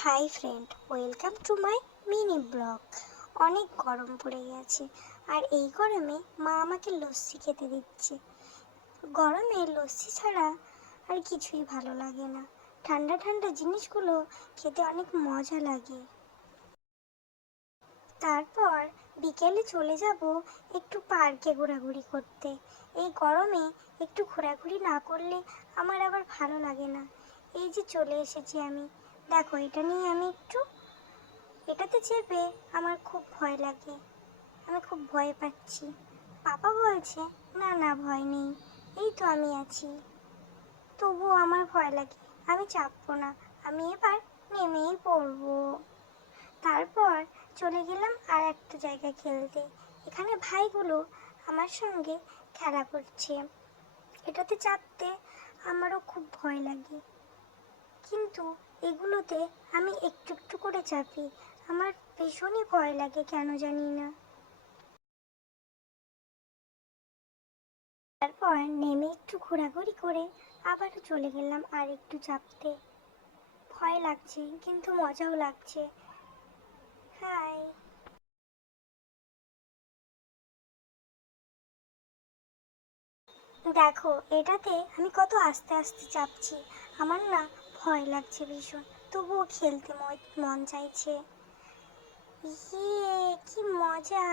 Hi friend, welcome to my mini blog. অনেক গরম পড়ে গেছে, আর এই গরমে মা আমাকে লস্যি খেতে দিচ্ছে। গরমে লস্যি ছাড়া আর কিছুই ভালো লাগে না। ঠান্ডা ঠান্ডা জিনিসগুলো খেতে অনেক মজা লাগে। তারপর বিকেলে চলে যাব একটু পার্কে ঘোরাঘুরি করতে। এই গরমে একটু ঘোরাঘুরি না করলে আমার আবার ভালো লাগে না। এই যে চলে এসেছি আমি। দেখো, এটা নিয়ে আমি একটু এটাতে চেপে আমার খুব ভয় লাগে। আমি খুব ভয় পাচ্ছি। পাপা বলছে, না না, ভয় নেই। এই তো আমি আছি। তবুও আমার ভয় লাগে। আমি চাপবো না। আমি এবার নেমেই পড়ব। তারপর চলে গেলাম আর একটা জায়গায় খেলতে। এখানে ভাইগুলো আমার সঙ্গে খেলা করছে। এটাতে চাপতে আমারও খুব ভয় লাগে। কিন্তু এগুলোতে আমি একটু একটু করে চাপি। আমার ভীষণই ভয় লাগে, কেন জানি না। তারপর নেমে একটু ঘোরাঘুরি করে আবার চলে গেলাম আর একটু চাপতে। ভয় লাগছে, কিন্তু মজাও লাগছে। হাই। দেখো, এটাতে আমি কত আস্তে আস্তে চাপছি। আমার না ভয় লাগছে ভীষণ। তবুও খেলতে মন চাইছে। কি মজা।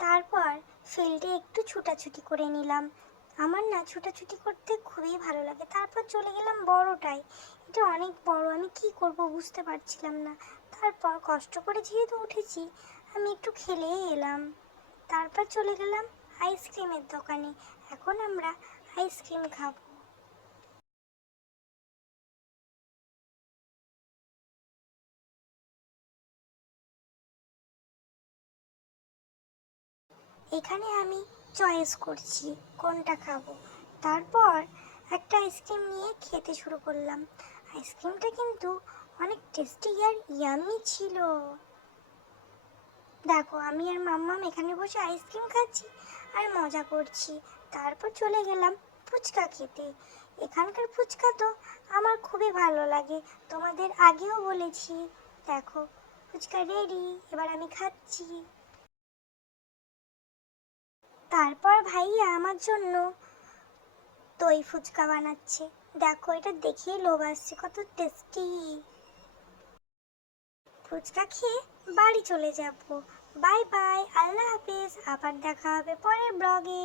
তারপর ফিল্ডে একটু ছুটাছুটি করে নিলাম। আমার না ছুটাছুটি করতে খুবই ভালো লাগে। তারপর চলে গেলাম বড়টাই এটা অনেক বড়, আমি কি করব বুঝতে পারছিলাম না। তারপর কষ্ট করে যেহেতু উঠেছি, আমি একটু খেলেই এলাম। তারপর চলে গেলাম আইসক্রিমের দোকানে। এখন আমরা আইসক্রিম খাব। এখানে আমি চয়েস করছি কোনটা খাব। তারপর একটা আইসক্রিম নিয়ে খেতে শুরু করলাম। আইসক্রিমটা কিন্তু অনেক টেস্টি আর ইয়ামি ছিল। দেখো, আমি আর মাম্মাম এখানে বসে আইসক্রিম খাচ্ছি আর মজা করছি। তারপর চলে গেলাম ফুচকা খেতে। এখানকার ফুচকা তো আমার খুবই ভালো লাগে। তোমাদের আগেও বলেছি। দেখো, ফুচকা রেডি এবার আমি খাচ্ছি। তারপর ভাইয়া আমার জন্য দই ফুচকা বানাচ্ছে। দেখো, এটা দেখিয়ে লোভ আসছে, কত টেস্টি ফুচকা খেয়ে বাড়ি চলে যাব। বাই বাই আল্লাহ হাফিজ, আবার দেখা হবে পরের ব্লগে।